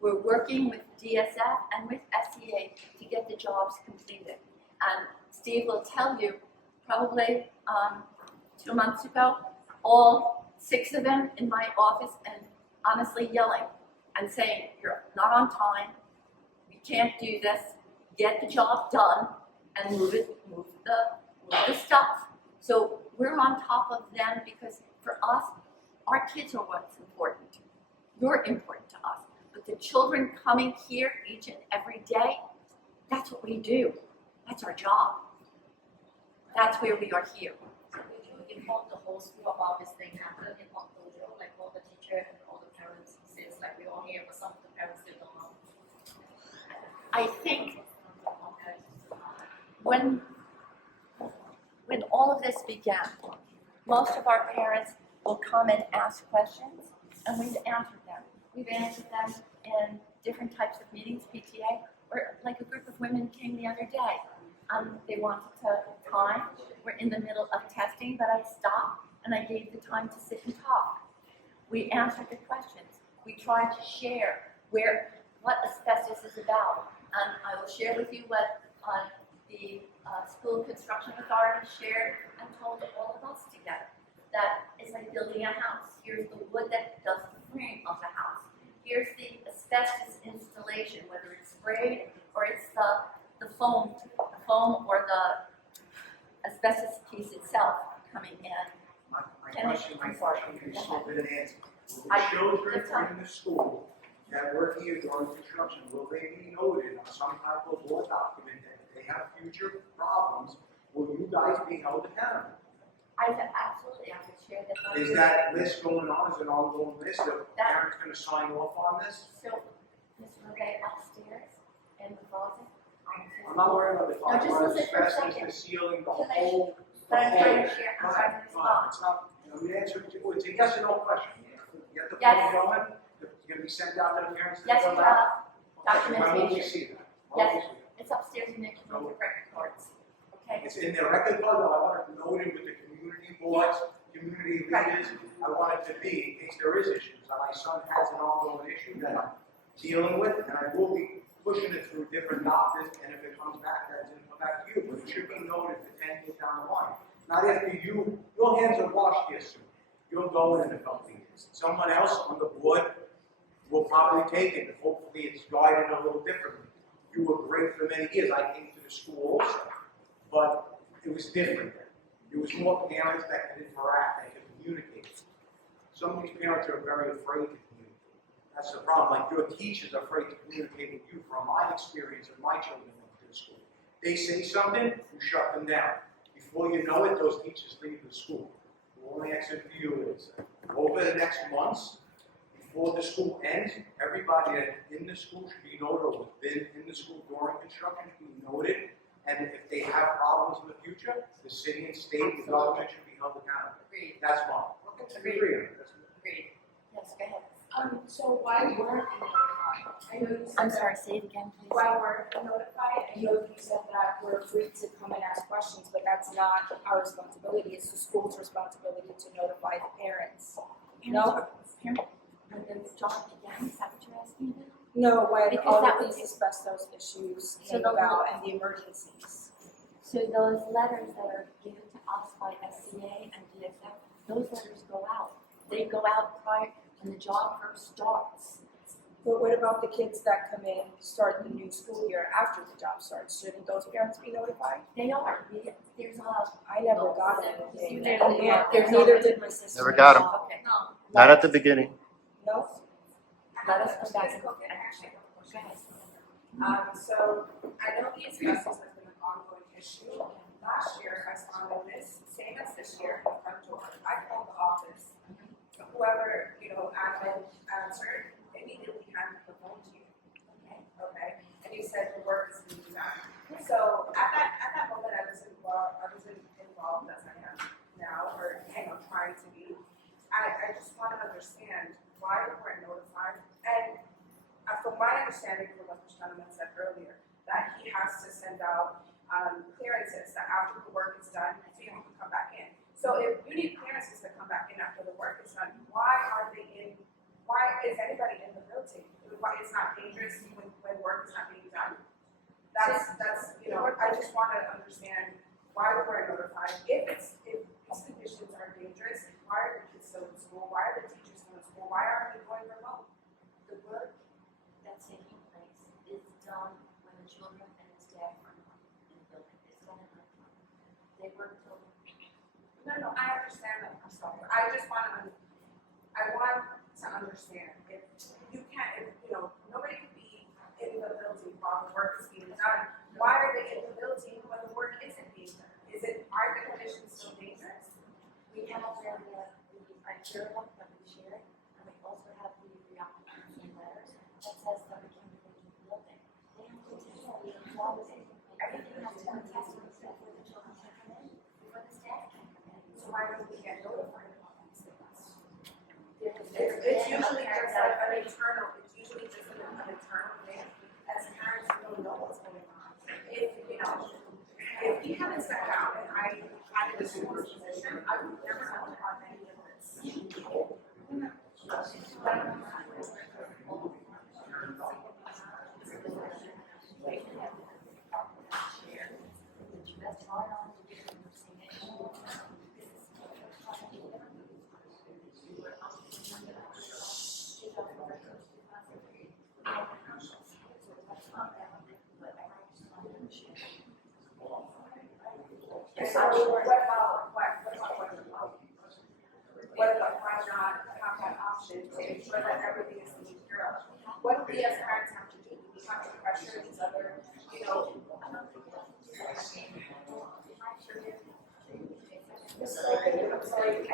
We're working with DSF and with SEA to get the jobs completed. And Steve will tell you, probably 2 months ago, all 6 of them in my office and honestly yelling and saying, you're not on time, you can't do this, get the job done, and move the stuff. So we're on top of them because for us, our kids are what's important. You're important to us. But the children coming here each and every day, that's what we do. That's our job. That's where we are here. So did you inform the whole school about this thing happened in October, like all the teachers and all the parents, since like we all hear, but some of the parents still don't know? I think when all of this began, most of our parents will come and ask questions, and we've answered them. We've answered them in different types of meetings, PTA, or like a group of women came the other day. They wanted time. We're in the middle of testing, but I stopped and I gave the time to sit and talk. We answered the questions. We tried to share what asbestos is about. And I will share with you what the School Construction Authority shared and told all of us together. That it's like building a house. Here's the wood that does the frame of the house. Here's the asbestos installation, whether it's sprayed or it's the foam or the asbestos piece itself coming in. My question you still didn't answer. Will the I- children just tell me. in the school that work here during construction, will they be noted on some type of law document that if they have future problems, will you guys be held accountable? I said, absolutely, I would share that. Is that list going on, is an ongoing list, of parents gonna sign off on this? So, Ms. Ray upstairs in the closet. I'm not worried about the No, fire, just the listen for a asbestos, second. the ceiling, the Can I- whole. But I'm trying to share, I'm trying to Fine, respond. it's not, the answer, it's a yes or no question. You get the Yes. point going, it's gonna be sent out to the parents. Yes, we When have will we documentation. see that? Yes, it's upstairs in the community record cards. Okay? It's in their record card, though, I want it noted with the community boards, community leaders, I want it to be, in case there is issues. My son has an ongoing issue that I'm dealing with, and I will be pushing it through different doctors, and if it comes back, that's gonna come back to you, but it should be noted for 10 years down the line. Not after you, your hands are washed here soon. You'll go in a couple of years. Someone else on the board will probably take it, and hopefully it's guided a little differently. You were great for many years, I came to the school also, but it was different then. There was more parents that could interact, that could communicate. Some of these parents are very afraid to communicate. That's the problem, like your teachers are afraid to communicate with you. From my experience with my children went to the school. They say something, you shut them down. Before you know it, those teachers leave the school. The only answer for you is, over the next months, before the school ends, everybody that's in the school should be noted, or has been in the school during construction should be noted. And if they have problems in the future, the city and state, the government should be held accountable. Agreed. That's fine. Agreed. Agree. Agreed. Yes, go ahead. So why weren't we notified? I know you said I'm that- sorry, say it again, please. Why weren't we notified? I know you said that we're free to come and ask questions, but that's not our responsibility. It's the school's responsibility to notify the parents. No? When the job began, is that what you're asking me? No, when Because all that of was- these asbestos issues So came the- about and the emergencies. So those letters that are given to us by SCA and DSF, those letters go out. They go out prior, when the job first starts. But what about the kids that come in, start the new school year after the job starts? Shouldn't those parents be notified? They are, there's a, I never got anything. There's Neither did my sister. Never got 'em. okay. Not at the beginning. No? Let us come back and Ms. Culkin, and- I actually have a question. Go ahead. So I know the asbestos has been an ongoing issue. Last year, I saw a notice, same as this year, in the front door. I called the office. Whoever, answered, immediately handed the phone to you. Okay? And you said the work is being done. So at that moment, I wasn't involved as I am now, or, trying to be. I just want to understand why we weren't notified. And from my understanding, from what the gentleman said earlier, that he has to send out clearances that after the work is done, so you can come back in. So if you need clearances to come back in after the work is done, why is anybody in the building? Why it's not dangerous when work is not being done? That's I just want to understand why we weren't notified. If these conditions are dangerous, why are the kids still in school? Why are the teachers still in school? Why aren't they going remote? The work that's taking place is done when the children and the staff are not in the building. they weren't told. No, I understand that, I'm sorry. I just want to understand if you can't, if, you know, nobody could be in the building while the work is being done. Why are they in the building when the work isn't being done? Are the conditions still dangerous? We have the INTERIM that we share, and we also have the reoccupancy letters that says that we can't go to the building. They have to tell you everything has to be tested before the children can come in, before the staff can come in. So why don't we get notified about these things? It's It's usually just like an internal, it's usually just an internal thing. As parents, we don't know what's going on. If, you know, if we haven't stepped out and I had a similar position, I would never know about any of this. So what about why not have that option to make sure that everything is taken care of? What do we as parents have to do? Do we have to pressure these other, you know? I'm sorry.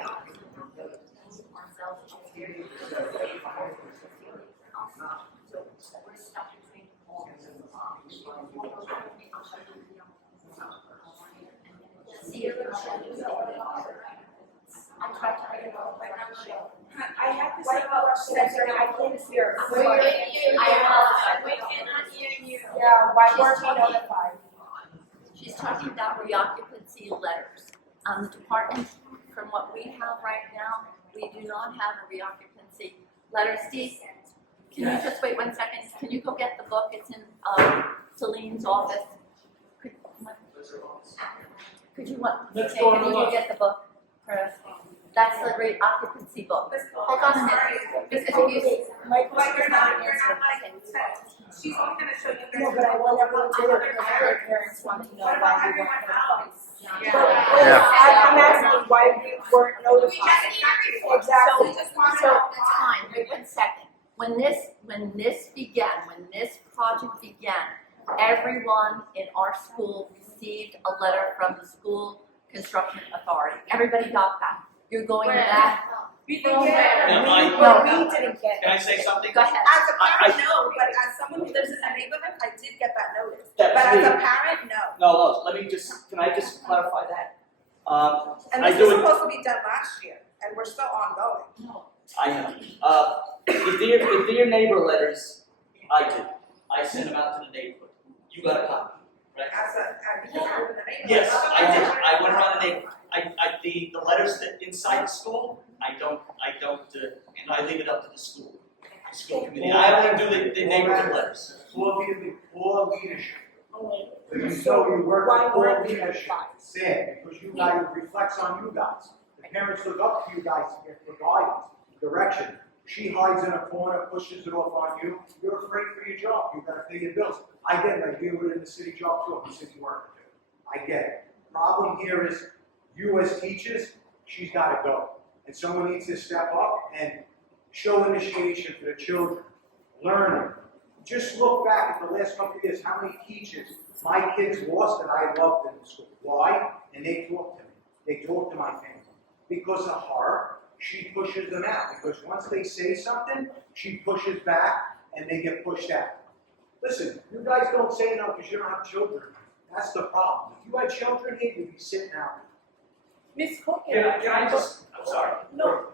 I have this question and I can't hear. I apologize. We cannot hear you. Yeah, why weren't we notified? She's talking about reoccupancy letters. The department, from what we have right now, we do not have a reoccupancy letter. Steve, can you just wait 1 second? Can you go get the book? It's in Celine's office. Could you can you go get the book for us? That's the reoccupancy book. Hold on a minute. Because if you But you're not like, she's only gonna show you. No, but I want everyone to hear because their parents want to know What why about we everyone weren't else? I'm asking why we weren't notified. So Exactly. we just want So it's fine, wait 1 second. When this project began, everyone in our school received a letter from the school construction authority. Everybody got that. You're going back. We didn't get No, We didn't get Can I say something? Go ahead. As a parent, no, but as someone who lives in the neighborhood, I did get that notice. That But was as a me. parent, no. No, let me just, can I just clarify that? And I this do was it, supposed to be done last year, and we're still ongoing. I know. The dear neighbor letters, I did. I sent them out to the neighborhood. You got a copy, right? Because I live in the neighborhood. Yes, I did. I went around the neighborhood. The letters that inside the school, I don't, and I leave it up to the school committee. I only do the neighborhood letters. Poor leadership. Okay. But you know you work Why with poor weren't we leadership. notified? Sad, because you guys, it reflects on you guys. The parents look up to you guys for guidance, direction. She hides in a corner, pushes it off on you. You're afraid for your job. You gotta pay your bills. I get it. I deal with it in the city job too. I'm a city worker too. I get it. Problem here is, you as teachers, she's gotta go. And someone needs to step up and show initiation for the children. Learning. Just look back at the last couple of years, how many teachers my kids lost that I loved in the school. Why? And they talk to me. They talk to my family. Because of her, she pushes them out. Because once they say something, she pushes back and they get pushed out. Listen, you guys don't say no because you don't have children. That's the problem. If you had children here, you'd be sitting out. Miss Culkin. Can I just, I'm sorry. No.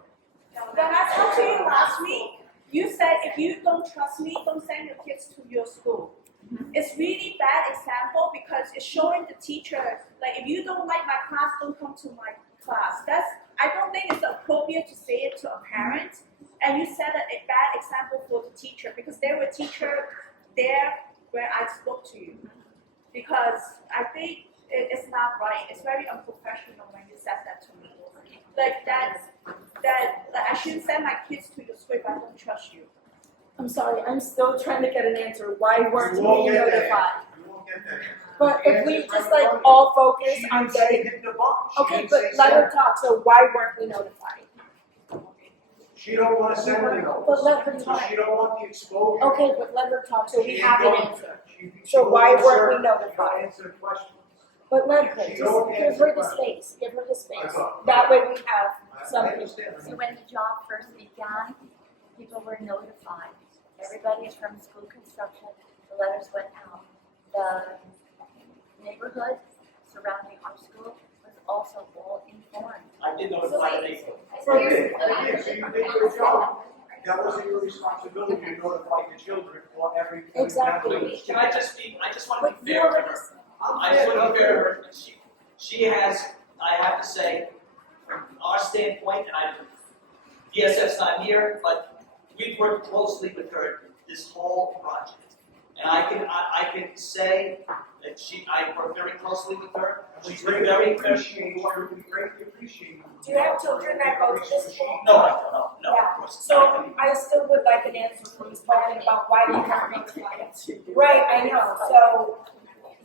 When I talked to you last week, you said if you don't trust me, don't send your kids to your school. It's really bad example because it's showing the teacher, like if you don't like my class, don't come to my class. I don't think it's appropriate to say it to a parent. And you set a bad example for the teacher because there were teachers there where I spoke to you. Because I think it's not right. It's very unprofessional when you said that to me. Like I shouldn't send my kids to your school if I don't trust you. I'm sorry, I'm still trying to get an answer. Why weren't You won't we get that notified? answer. You won't get that answer. But if we just like all focus She on didn't say getting, hit the button. She okay, didn't but say let send her it. talk, so why weren't we notified? She don't wanna send the notice. But let her So talk. she don't want the exposure. Okay, but let her talk, so we She have an don't- answer. she So why won't weren't we answer- notified? She don't answer the question. But let her, She just don't give answer her the questions. space, give her the space. I will. That way we have I something. understand. So when the job first began, people were notified. Everybody from school construction, the letters went out. The neighborhood surrounding our school was also all informed. I did notify the neighborhood. So you did, so you did your job. That wasn't your responsibility to notify the children or every. Exactly. Can I just be, I just want to But be you fair to already, her. I just want to be fair to her. She has, I have to say, from our standpoint, and DSF's not here, but we've worked closely with her this whole project. And I can say that I work very closely with her. She's been very, Appreciate you, we greatly appreciate you. do you have children that go to this school? no, I don't, no, Yeah. of course. So I still would like an answer from Ms. Culkin about why we weren't notified. Right, I know, so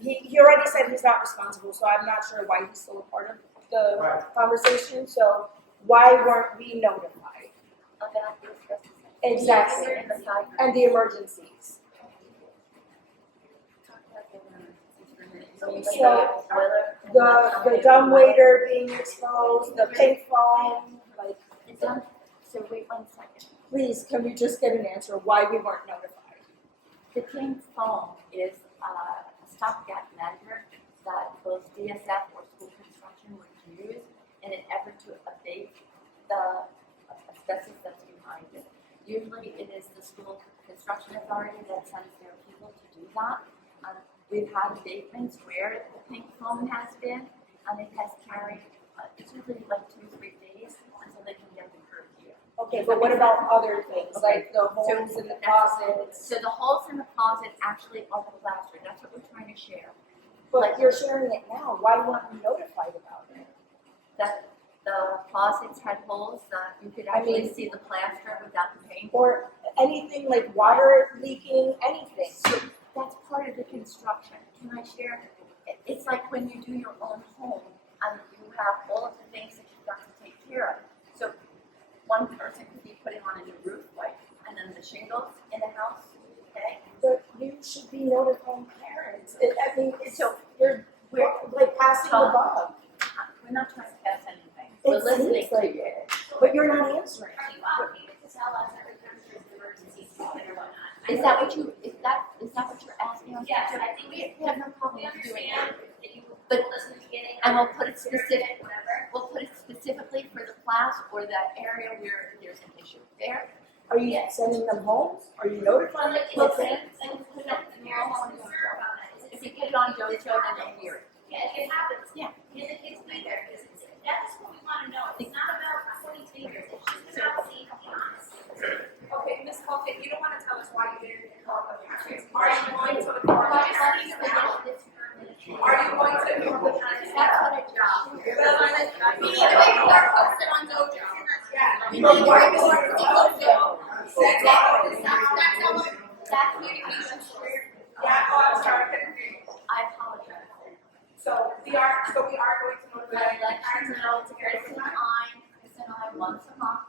he already said he's not responsible, so I'm not sure why he's still a part of the Right. conversation, so why weren't we notified? About the asbestos. Exactly, And the site. and the emergencies. Talk about the emergencies for a minute. So, Boiler. The dumbwaiter being exposed, the pink foam, like, It's done. So wait 1 second. please, can we just get an answer why we weren't notified? The pink foam is a stopgap measure that both DSF or school construction would use in an effort to abate the asbestos that's behind it. Usually it is the school construction authority that sends their people to do that. We've had abatements where the pink foam has been, and it has carried, it's usually like 2 or 3 days until they can get the curb here. Okay, but what about other things, like the holes in the closets? So the holes in the closet actually are the plaster, that's what we're trying to share. But you're sharing it now, why weren't we notified about it? That the closets had holes, you could I actually mean- see the plaster without the paint. Or anything like water leaking, anything? So that's part of the construction. Can I share? It's like when you do your own home and you have all of the things that you've got to take care of. So one person could be putting on a new roof, like, and then the shingles in the house, okay? But you should be notifying parents. I mean, it's, So we're like passing the buck. we're not trying to pass anything. We're It listening seems to like you. it, but you're not answering. Are you obligated to tell us every time there's an emergency or whatnot? Is that what you're asking us? Yes, I think we have no problem we with doing that. understand that you But- told us in the beginning. And we'll put it specific, Whatever. we'll put it specifically for the class or that area where there's an issue. There, Are you sending them home? Are you notifying the Well, kids? and put it up in your own concern about it. if you get it on Jojo, then they'll hear it. Yeah, it happens. Yeah. Get the kids be there, because that's what we wanna know. It's not about pointing fingers, it's just about being honest. Okay, Ms. Culkin, you don't wanna tell us why you didn't inform the parents. Are you going to inform the parents? Are you going to inform the parents? That's what a job. We need to make sure they're posted on Dojo. Yeah. But why weren't That's communication. Yeah, oh, I'm sorry, I couldn't hear you. I apologize. So we are going to But notify I'd the like parents you to know, Chris and I, once a month,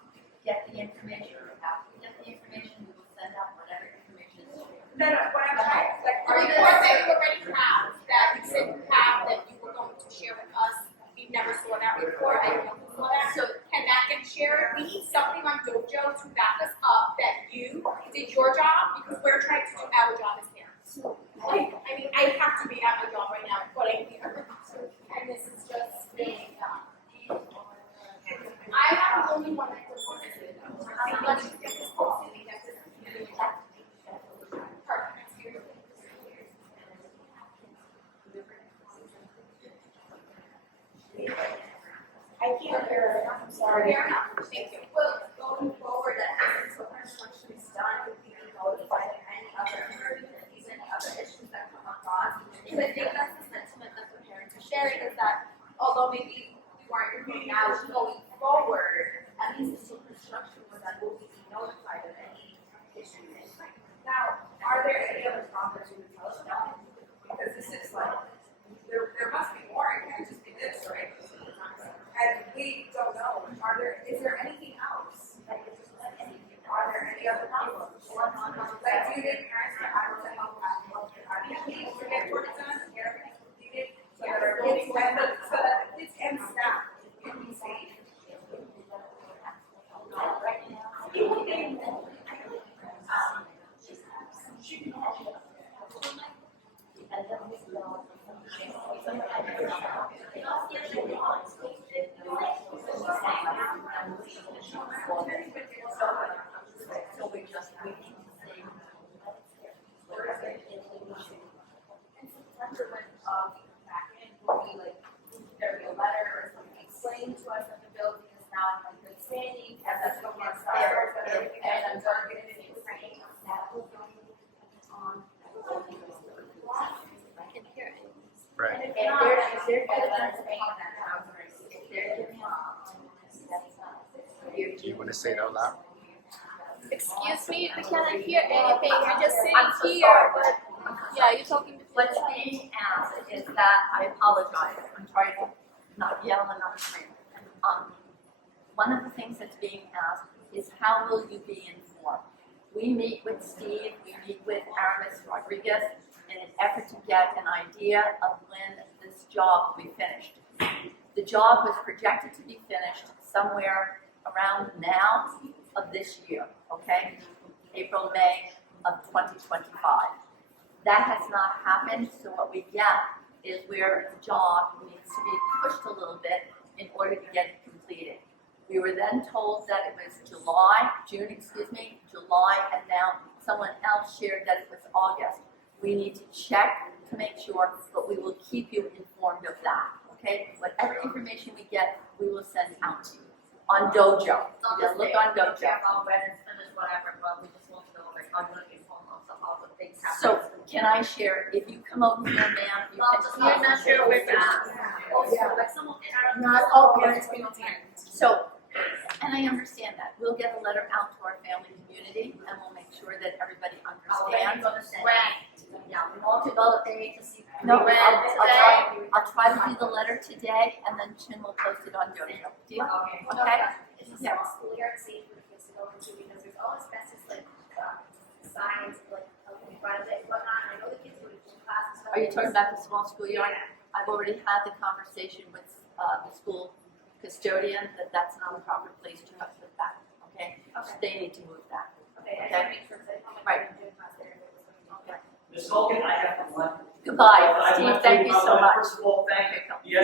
get the information. After we get the information, we will send out whatever information is shared. No, what I'm trying, like, Are you going to say you already have, that you said you have, that you were going to share with us? We never saw that report, I don't know saw that, so can that get shared? We need something on Dojo to back us up that you did your job, because we're trying to do our job as parents. I mean, I have to be at my job right now, but I'm here, and this is just being done. I have only one that reported it, I'm letting you get this whole city that this is really perfect. I can't hear it, I'm sorry. Fair enough, thank you. Well, going forward, that until construction is done, we can notify any other emergencies, any other issues that come across. Because I think that's the sentiment that the parents are sharing, is that although maybe we weren't reporting out going forward, at least until construction was done, we'll be notified of any issues. now, are there any other problems you would tell us about? Because this is like So we're just waiting to see. In September, when we come back in, will we like, there be a letter or something explaining to us that the building is now in good standing, as that's what we're there, and are going to be training that will go on. I can hear it. Right. If they're giving us if they're giving us, Do you want to say it out loud? Excuse me, we cannot hear anything. You're just I'm so sitting sorry. here. Yeah, you're talking. What's being asked is that, I apologize, I'm trying to not yell and not scream. One of the things that's being asked is how will you be informed? We meet with Steve, we meet with Aramis Rodriguez in an effort to get an idea of when this job will be finished. The job was projected to be finished somewhere around now of this year, okay? April, May of 2025. That has not happened, so what we get is where the job needs to be pushed a little bit in order to get it completed. We were then told that it was July, and now someone else shared that it was August. We need to check to make sure, but we will keep you informed of that, okay? Whatever information we get, we will send out to you. On Dojo, you can look on Dojo. When it's finished, whatever, but we just want to know, like, I'm gonna be informed of all the things happening. So can I share, if you come over here, ma'am, you can. You're not sure with that. Yeah. Like someone. Not all parents can attend. So, and I understand that. We'll get a letter out to our family community and we'll make sure that everybody understands. Yeah, we want to go there to see. No, when I'll try to do the letter today and then Chin will post it on Dojo. Deal? Okay? It's a small school year, it's safe for the kids to go into because there's all asbestos like signs like in front of it, whatnot. I know the kids go to gym classes. Are you talking about the small schoolyard? I've already had the conversation with the school custodian that that's not a proper place to put that, okay? So they need to move that. Okay, I gotta make sure that how much Right. gym class there is. Okay. Ms. Culkin, I have to run. Goodbye, Steve, thank you so much. First of all, thank the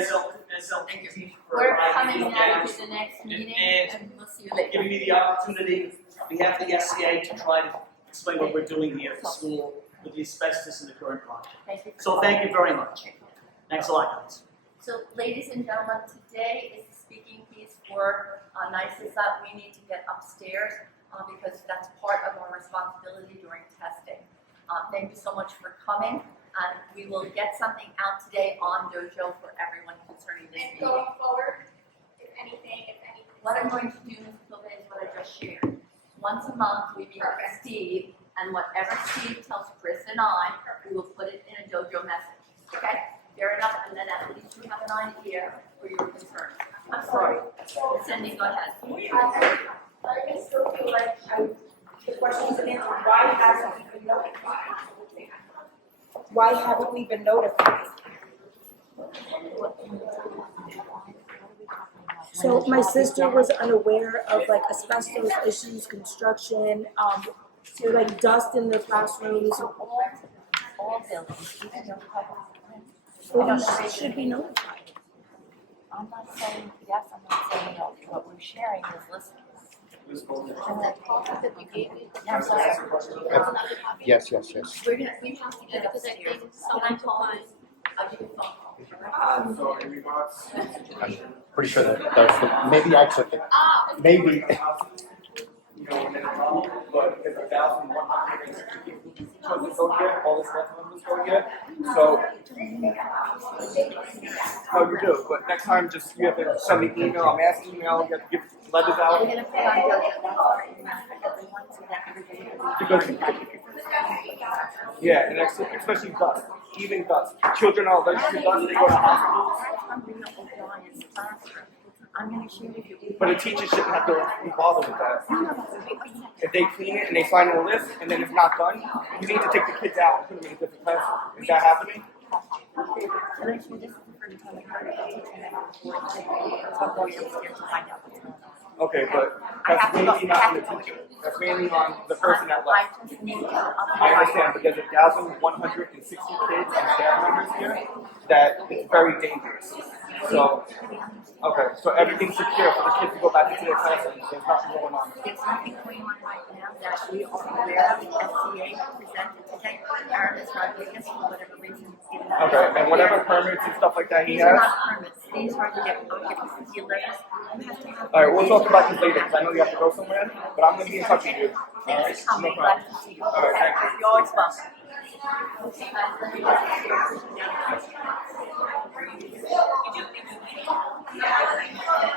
SLT team for We're inviting coming me now again, to the next meeting And- and we'll see you later. giving me the opportunity on behalf of the SCA to try to explain what we're doing here at the school with the asbestos in the current project. Thank you. So thank you very much. Thanks a lot, guys. So, ladies and gentlemen, today is the speaking piece for NYC that we need to get upstairs because that's part of our responsibility during testing. Thank you so much for coming, and we will get something out today on Dojo for everyone concerning this And meeting. going forward, if anything. What I'm going to do, Ms. Gilbert, is what I just shared. Once a month, we meet with Steve, and whatever Steve tells Chris and I, we will put it in a Dojo message, okay? Fair enough, and then at least you have an idea for your concerns. I'm sorry. Cindy, go ahead. I still feel like the question isn't answered. Why haven't we been notified? Why haven't we been notified? So my sister was unaware of like asbestos issues, construction, so like dust in the classrooms. All buildings, even your public. Well, we should be notified. I'm not saying yes, I'm not saying no. What we're sharing is listening. And that copy that we gave you. Yeah, I'm sorry. Yes. We have to get upstairs. Someone to find. I'll give you a phone call. I'm pretty sure that maybe actually, maybe. You know, and then but it's 1,160 children don't get, all the select members don't get. So, no, you do, but next time just, you have to send me an email, I'm asking email, you have to give letters We're out. gonna put on Dojo, that's our email for everyone, so that everybody. Because, yeah, and especially dust, even dust. Children are allergic to dust, they go to hospitals. I'm gonna share with you. But a teacher shouldn't have to be bothered with that. If they clean it and they sign a list and then it's not done, you need to take the kids out and put them in a different classroom. Is that happening? And actually, this is the first time I heard it. So I'm going upstairs to find out what's going on. Okay, but I have that's to go, maybe I not have the to go. teacher. That's mainly on the person that I left. just need to up I understand, but there's 1,160 kids and staff members here that it's very dangerous. So, okay, so everything's secure for the kids to go back into their classrooms. There's nothing going on. There's nothing going on right now that we are aware of. The SCA presented today. Aaron Rodriguez, for whatever reason, is given that. Okay, and whatever permits and stuff like that he These are has. not permits. These are the occupancy letters. You have to have. All right, we'll talk about this later because I know you have to go somewhere, but I'm going to be in touch with you. All right, Thanks for coming. no Glad problem. to see you. All right, thank you. You're always welcome.